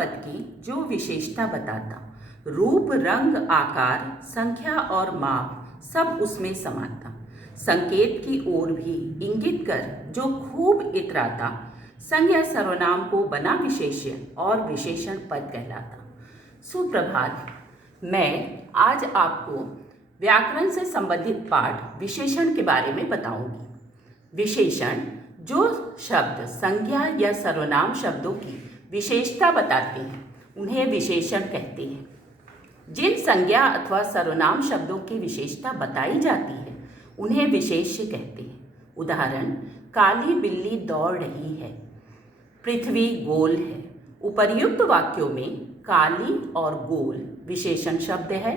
पद की जो विशेषता बताता, रूप रंग आकार संख्या और माप सब उसमें समाता, संकेत की ओर भी इंगित कर जो खूब इतराता, संज्ञा सर्वनाम को बना विशेष्य और विशेषण पद कहलाता। सुप्रभात। मैं आज आपको व्याकरण से संबंधित पाठ विशेषण के बारे में बताऊंगी। विशेषण जो शब्द संज्ञा या सर्वनाम शब्दों की विशेषता बताते हैं उन्हें विशेषण कहते हैं। जिन संज्ञा अथवा सर्वनाम शब्दों की विशेषता बताई जाती है उन्हें विशेष्य कहते हैं। उदाहरण, काली बिल्ली दौड़ रही है, पृथ्वी गोल है। उपर्युक्त वाक्यों में काली और गोल विशेषण शब्द है,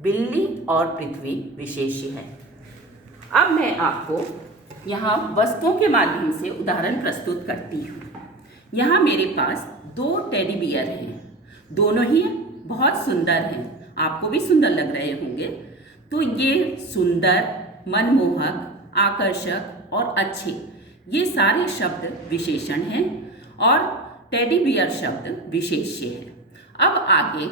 बिल्ली और पृथ्वी विशेष्य है। अब मैं आपको यहाँ वस्तुओं के माध्यम से उदाहरण प्रस्तुत करती हूँ। यहाँ मेरे पास 2 टेडी बियर हैं, दोनों ही बहुत सुंदर हैं, आपको भी सुंदर लग रहे होंगे। तो ये सुंदर, मनमोहक, आकर्षक और अच्छे, ये सारे शब्द विशेषण हैं और टेडी बियर शब्द विशेष्य है। अब आगे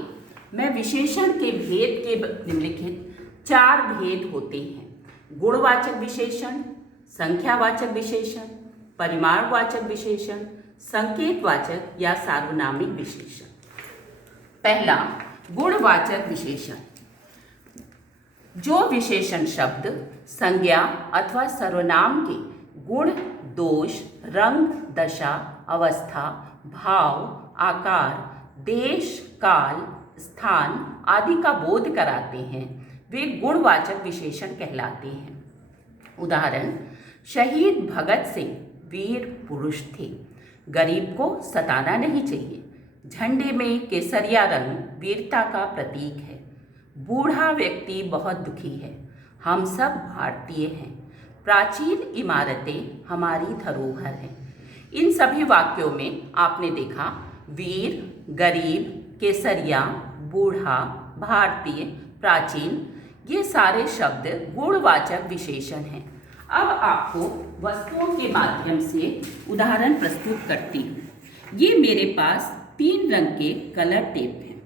मैं विशेषण के भेद के निम्नलिखित 4 भेद होते हैं: गुणवाचक विशेषण, संख्यावाचक विशेषण, परिमाणवाचक विशेषण, संकेतवाचक या सार्वनामिक विशेषण। पहला, गुणवाचक विशेषण। जो विशेषण शब्द संज्ञा अथवा सर्वनाम के गुण, दोष, रंग, दशा, अवस्था, भाव, आकार, देश, काल, स्थान आदि का बोध कराते हैं वे गुणवाचक विशेषण कहलाते हैं। उदाहरण, शहीद भगत सिंह वीर पुरुष थे, गरीब को सताना नहीं चाहिए। झंडे में केसरिया रंग वीरता का प्रतीक है। बूढ़ा व्यक्ति बहुत दुखी है, हम सब भारतीय हैं। प्राचीन इमारतें हमारी धरोहर हैं। इन सभी वाक्यों में आपने देखा वीर, गरीब, केसरिया, बूढ़ा, भारतीय, प्राचीन, ये सारे शब्द गुणवाचक विशेषण हैं। अब आपको वस्तुओं के माध्यम से उदाहरण प्रस्तुत करती हूँ। ये मेरे पास 3 रंग के कलर टेप हैं,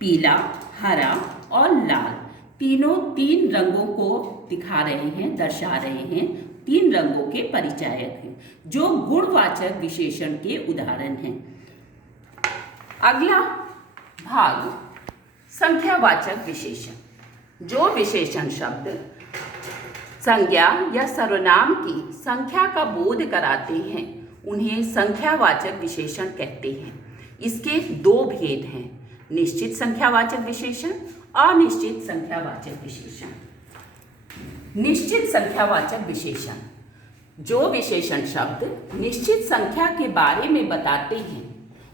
पीला, हरा और लाल। तीनों 3 रंगों को दिखा रहे हैं, दर्शा रहे हैं, 3 रंगों के परिचायक हैं जो गुणवाचक विशेषण के उदाहरण हैं। अगला भाग, संख्यावाचक विशेषण। जो विशेषण शब्द संज्ञा या सर्वनाम की संख्या का बोध कराते हैं उन्हें संख्यावाचक विशेषण कहते हैं। इसके 2 भेद हैं: निश्चित संख्यावाचक विशेषण, अनिश्चित संख्यावाचक विशेषण। निश्चित संख्यावाचक विशेषण। जो विशेषण शब्द निश्चित संख्या के बारे में बताते हैं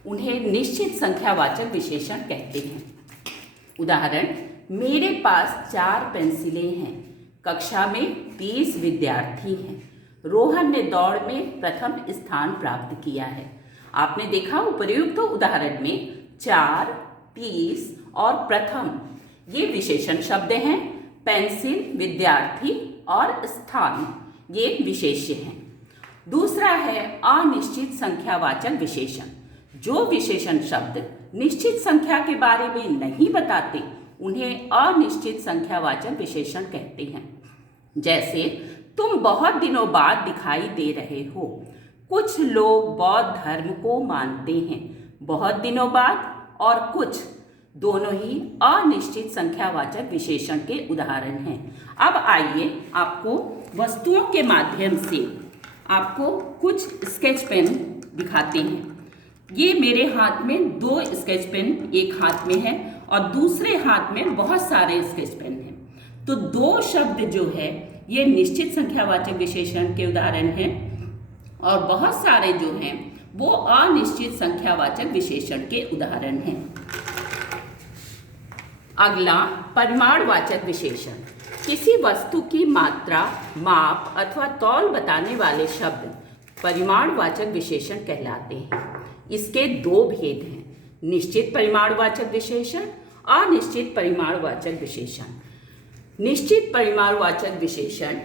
उन्हें निश्चित संख्यावाचक विशेषण कहते हैं। उदाहरण, मेरे पास 4 पेंसिलें हैं, कक्षा में 30 विद्यार्थी हैं, रोहन ने दौड़ में प्रथम स्थान प्राप्त किया है। आपने देखा उपर्युक्त उदाहरण में 4, 30 और प्रथम ये विशेषण शब्द हैं। पेंसिल, विद्यार्थी और स्थान ये विशेष्य हैं। दूसरा है अनिश्चित संख्यावाचक विशेषण। जो विशेषण शब्द निश्चित संख्या के बारे में नहीं बताते उन्हें अनिश्चित संख्यावाचक विशेषण कहते हैं। जैसे, तुम बहुत दिनों बाद दिखाई दे रहे हो। कुछ लोग बौद्ध धर्म को मानते हैं, बहुत दिनों बाद, और कुछ, दोनों ही अनिश्चित संख्यावाचक विशेषण के उदाहरण हैं। अब आइए आपको वस्तुओं के माध्यम से आपको कुछ स्केच पेन दिखाते हैं। ये मेरे हाथ में 2 स्केच पेन एक हाथ में है और दूसरे हाथ में बहुत सारे स्केच पेन हैं। तो 2 शब्द जो है ये निश्चित संख्यावाचक विशेषण के उदाहरण हैं और बहुत सारे जो हैं वो अनिश्चित संख्यावाचक विशेषण के उदाहरण हैं। अगला, परिमाणवाचक विशेषण। किसी वस्तु की मात्रा, माप अथवा तौल बताने वाले शब्द परिमाणवाचक विशेषण कहलाते हैं। इसके 2 भेद हैं: निश्चित परिमाणवाचक विशेषण, अनिश्चित परिमाणवाचक विशेषण। निश्चित परिमाणवाचक विशेषण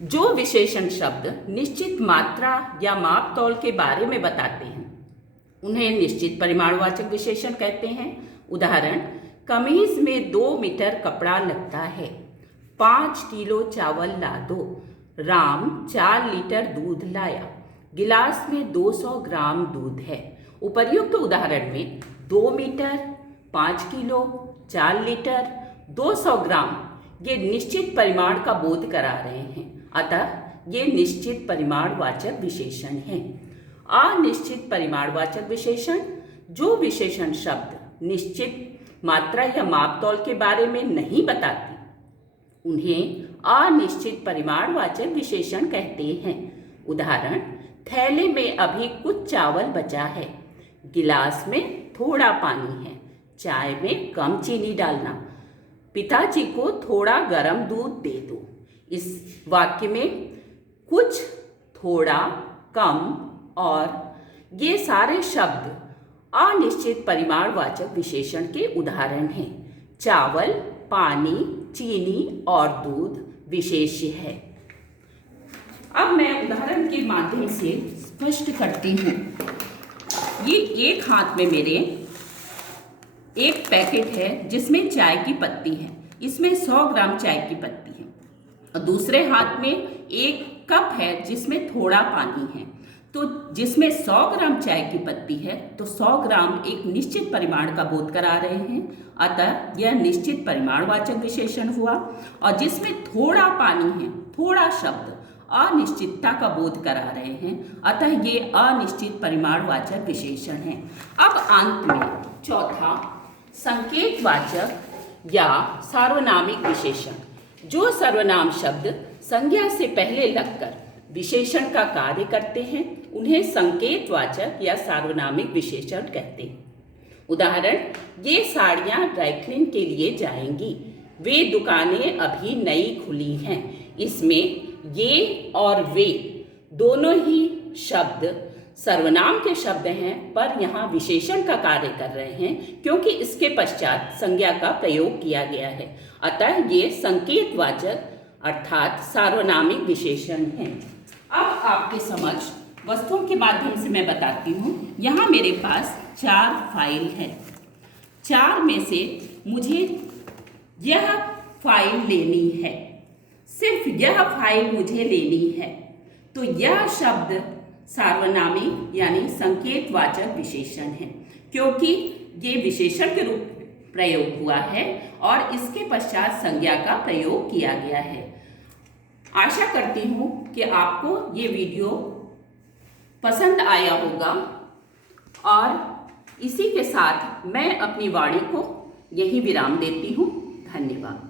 जो विशेषण शब्द निश्चित मात्रा या माप तौल के बारे में बताते हैं उन्हें निश्चित परिमाणवाचक विशेषण कहते हैं। उदाहरण, कमीज में 2 मीटर कपड़ा लगता है। 5 किलो चावल ला दो। राम 4 लीटर दूध लाया। गिलास में 200 ग्राम दूध है। उपर्युक्त उदाहरण में 2 मीटर, 5 किलो, 4 लीटर, 200 ग्राम ये निश्चित परिमाण का बोध करा रहे हैं, अतः ये निश्चित परिमाणवाचक विशेषण हैं। अनिश्चित परिमाणवाचक विशेषण, जो विशेषण शब्द निश्चित मात्रा या मापतौल के बारे में नहीं बताती, उन्हें अनिश्चित परिमाणवाचक विशेषण कहते हैं। उदाहरण, थैले में अभी कुछ चावल बचा है। गिलास में थोड़ा पानी है। चाय में कम चीनी डालना। पिताजी को थोड़ा गर्म दूध दे दो। इस वाक्य में कुछ, थोड़ा, कम और ये सारे शब्द अनिश्चित परिमाणवाचक विशेषण के उदाहरण हैं। चावल, पानी, चीनी और दूध विशेष्य है। अब मैं उदाहरण के माध्यम से स्पष्ट करती हूँ। ये एक हाथ में मेरे एक पैकेट है जिसमें चाय की पत्ती है। इसमें 100 ग्राम चाय की पत्ती है और दूसरे हाथ में एक कप है जिसमें थोड़ा पानी है। तो जिसमें 100 ग्राम चाय की पत्ती है तो 100 ग्राम एक निश्चित परिमाण का बोध करा रहे हैं, अतः यह निश्चित परिमाणवाचक विशेषण हुआ। और जिसमें थोड़ा पानी है, थोड़ा शब्द अनिश्चितता का बोध करा रहे हैं, अतः ये अनिश्चित परिमाणवाचक विशेषण हैं। अब अंत में चौथा, संकेतवाचक या सार्वनामिक विशेषण, जो सर्वनाम शब्द संज्ञा से पहले लगकर विशेषण का कार्य करते हैं, उन्हें संकेतवाचक या सार्वनामिक विशेषण कहते हैं। उदाहरण, ये साड़ियाँ ड्राईक्लीन के लिए जाएंगी। वे दुकानें अभी नई खुली हैं। इसमें ये और वे दोनों ही शब्द सर्वनाम के शब्द हैं, पर यहाँ विशेषण का कार्य कर रहे हैं क्योंकि इसके पश्चात संज्ञा का प्रयोग किया गया है, अतः ये संकेतवाचक अर्थात सार्वनामिक विशेषण हैं। अब आपके समक्ष वस्तुओं के माध्यम से मैं बताती हूँ। यहाँ मेरे पास 4 फाइल है। 4 में से मुझे यह फाइल लेनी है, सिर्फ यह फाइल मुझे लेनी है। तो यह शब्द सार्वनामिक यानी संकेतवाचक विशेषण है क्योंकि ये विशेषण के रूप में प्रयोग हुआ है और इसके पश्चात संज्ञा का प्रयोग किया गया है। आशा करती हूँ कि आपको ये वीडियो पसंद आया होगा और इसी के साथ मैं अपनी वाणी को यहीं विराम देती हूँ। धन्यवाद।